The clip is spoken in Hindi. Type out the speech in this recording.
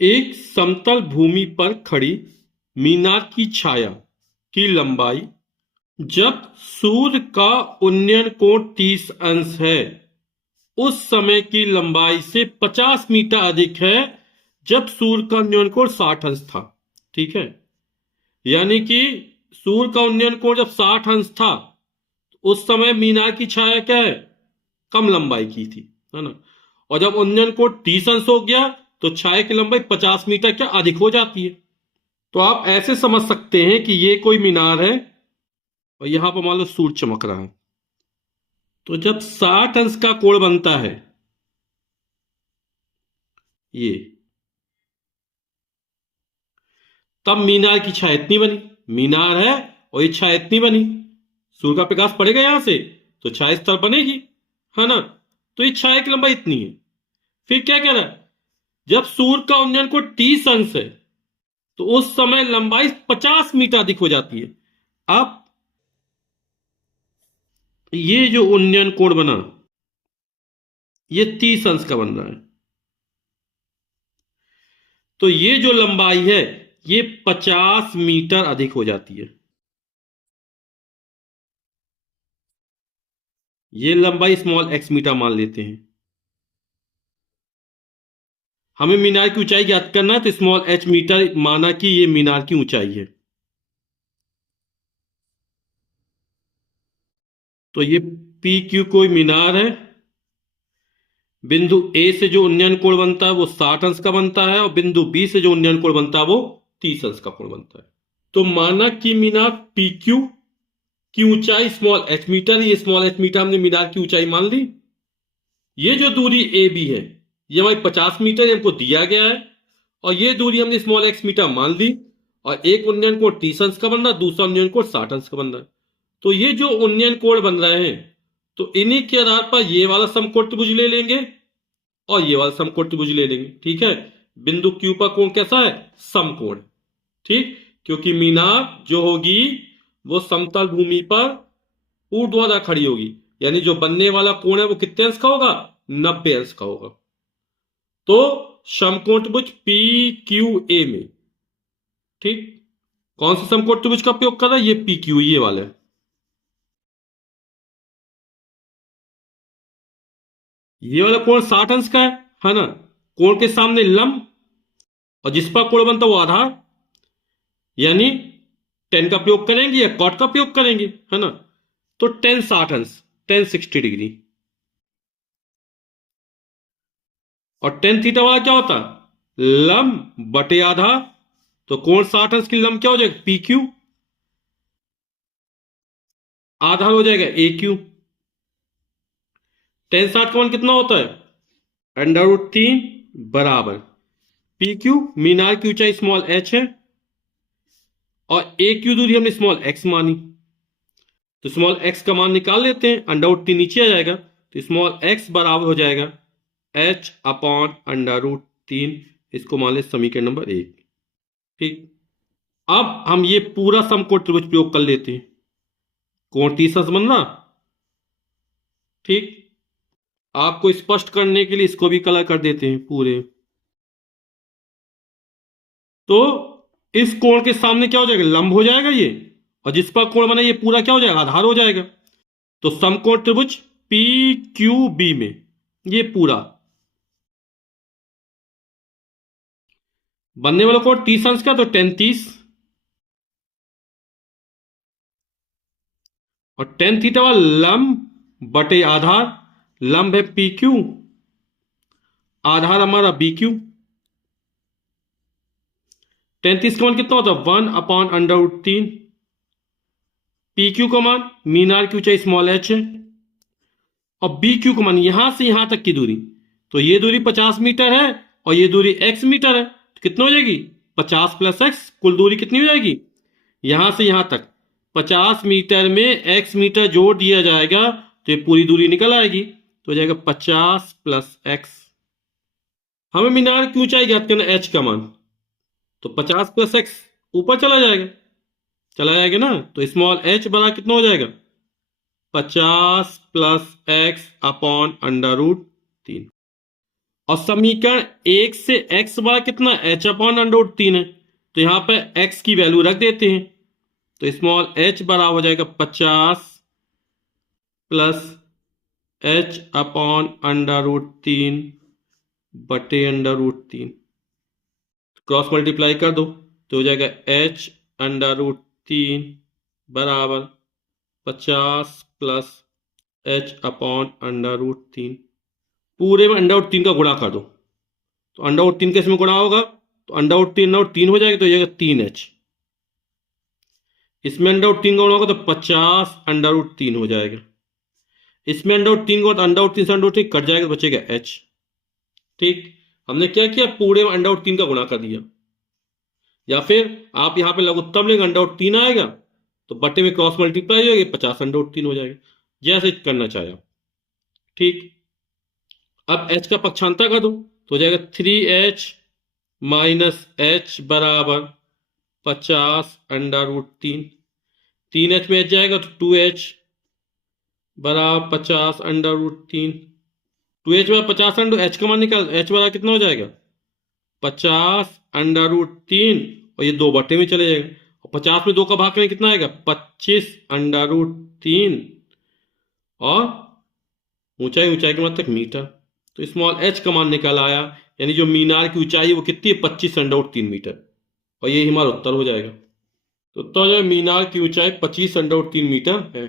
एक समतल भूमि पर खड़ी मीनार की छाया की लंबाई जब सूर्य का उन्नयन कोण 30 अंश है उस समय की लंबाई से 50 मीटर अधिक है जब सूर्य का उन्नयन कोण 60 अंश था। ठीक है, यानी कि सूर्य का उन्नयन कोण जब 60 अंश था उस समय मीनार की छाया क्या है, कम लंबाई की थी, है ना। और जब उन्नयन कोण 30 अंश हो गया तो छाया की लंबाई 50 मीटर क्या अधिक हो जाती है। तो आप ऐसे समझ सकते हैं कि ये कोई मीनार है और यहां पर मान लो सूर्य चमक रहा है। तो जब 60 अंश का कोण बनता है ये, तब मीनार की छाया इतनी बनी। मीनार है और ये छाया इतनी बनी, सूर्य का प्रकाश पड़ेगा यहां से तो छाया इस तरफ बनेगी, है ना। तो ये छाया की लंबाई इतनी है। फिर क्या कह रहा है, जब सूर्य का उन्नयन कोण 30 अंश है तो उस समय लंबाई 50 मीटर अधिक हो जाती है। अब ये जो उन्नयन कोण बना ये 30 अंश का बन रहा है, तो ये जो लंबाई है ये 50 मीटर अधिक हो जाती है। ये लंबाई स्मॉल एक्स मीटर मान लेते हैं। हमें मीनार की ऊंचाई ज्ञात करना है तो स्मॉल एच मीटर माना कि ये मीनार की ऊंचाई है। तो ये पी क्यू कोई मीनार है। बिंदु ए से जो उन्नयन कोण बनता है वो 60 अंश का बनता है और बिंदु बी से जो उन्नयन कोण बनता है वो 30 अंश का कोण बनता है। तो माना कि मीनार पी क्यू की ऊंचाई स्मॉल एच मीटर, ये स्मॉल एच मीटर हमने मीनार की ऊंचाई मान ली। ये जो दूरी ए बी है ये हमारी 50 मीटर हमको दिया गया है और ये दूरी हमने स्मॉल एक्स मीटर मान ली। और एक उन्नयन कोण 30 अंश का बन रहा है, दूसरा उन्नयन कोण 60 अंश का बन रहा है। तो ये जो उन्नयन कोण बन रहे हैं तो इन्हीं के आधार पर ये वाला समकोण त्रिभुज ले लेंगे और ये वाला समकोण त्रिभुज ले लेंगे। ठीक है, बिंदु क्यू पर कोण कैसा है, समकोण। ठीक, क्योंकि मीनार जो होगी वो समतल भूमि पर ऊर्ध्वाधर खड़ी होगी, यानी जो बनने वाला कोण है वो कितने अंश का होगा, 90 अंश का होगा। तो समकोण त्रिभुज पी क्यू ए में, ठीक, कौन सा समकोण त्रिभुज का उपयोग कर रहा है, ये पी क्यू ये वाला है। ये वाला कोण 60 अंश का है ना। कोण के सामने लंब और जिस पर कोण बनता है वो आधार, यानी टेन का प्रयोग करेंगे या कॉट का प्रयोग करेंगे, है ना। तो टेन 60 अंश, टेन 60 डिग्री। और टेन थीटा वाला क्या होता है, लंब बटे आधा। तो कोण 60 अंश की लंब क्या हो जाएगा, पी क्यू, आधार हो जाएगा ए क्यू। टेन 60 का मान कितना होता है, √3 बराबर पी क्यू, मीनार की ऊंचाई स्मॉल एच है और ए क्यू दूरी हमने स्मॉल एक्स मानी। तो स्मॉल एक्स का मान निकाल लेते हैं, √3 नीचे आ जाएगा तो स्मॉल एक्स बराबर हो जाएगा एच अपॉन √3। इसको मान ले समीकरण नंबर 1। ठीक, अब हम ये पूरा समकोण त्रिभुज प्रयोग कर लेते हैं। कोण 30 अंश बन रहा। ठीक, आपको स्पष्ट करने के लिए इसको भी कलर कर देते हैं पूरे। तो इस कोण के सामने क्या हो जाएगा, लंब हो जाएगा ये, और जिस पर कोण बना ये पूरा क्या हो जाएगा, आधार हो जाएगा। तो समकोण त्रिभुज पी क्यू बी में ये पूरा बनने वाला कोण 30 अंश का, तो टेन 30 और टेन थीटा वाला लंब बटे आधार। लंब है पी क्यू, आधार हमारा बी क्यू। टेन 30 का मान कितना होता है, 1/√3। पी क्यू का मान मीनार की ऊंचाई स्मॉल एच है और बी क्यू का मान यहां से यहां तक की दूरी। तो ये दूरी 50 मीटर है और ये दूरी x मीटर है, तो कितना हो जाएगी, 50 + x। कुल दूरी कितनी हो जाएगी, यहां से यहां तक 50 मीटर में x मीटर जोड़ दिया जाएगा तो ये पूरी दूरी निकल आएगी। तो हो जाएगा 50 + x। हमें मीनार की ऊंचाई ज्ञात करना h का मान, तो 50 + x ऊपर चला जाएगा ना। तो स्मॉल h बड़ा कितना हो जाएगा, 50 + x अपॉन √3। और समीकरण 1 से x बड़ा कितना, h/√3 है, तो यहां पे x की वैल्यू रख देते हैं। तो स्मॉल h बराबर हो जाएगा 50 प्लस h/√3 बटे √3। क्रॉस मल्टीप्लाई कर दो तो हो जाएगा h/√3 बराबर 50 प्लस h/√3। पूरे में √3 का गुणा कर दो, तो √3 के इसमें गुणा होगा तो √3 हो जाएगा, तो हो जाएगा 3h। इसमें √3 का गुणा होगा तो 50 √3 हो जाएगा। इसमें √3 को √3 से √3 कट जाएगा, बचेगा h। ठीक, हमने क्या किया, पूरे में √3 का गुणा कर दिया। या फिर आप यहां पे लघुत्तम लेंगे, √3 आएगा तो बटे में क्रॉस मल्टीप्लाई होगी, 50 √3 हो जाएगा, जैसे करना चाहे आप। ठीक, अब h का पक्षांतर कर दो तो हो जाएगा 3h माइनस h बराबर 50 √3। 3h में h जाएगा तो 2h बराबर 50 √3। 2h बराबर 50 h का मान निकाल, h बराबर कितना हो जाएगा 50 √3, और ये 2 बटे में चले जाएगा, और 50 में 2 का भाग करें कितना आएगा 25 √3, और ऊंचाई के मतलब मीटर। तो स्मॉल h का मान निकल आया, यानी जो मीनार की ऊंचाई है वो कितनी है 25 √3 मीटर, और यही हमारा उत्तर हो जाएगा। तो उत्तर जो है मीनार की ऊंचाई 25 √3 मीटर है।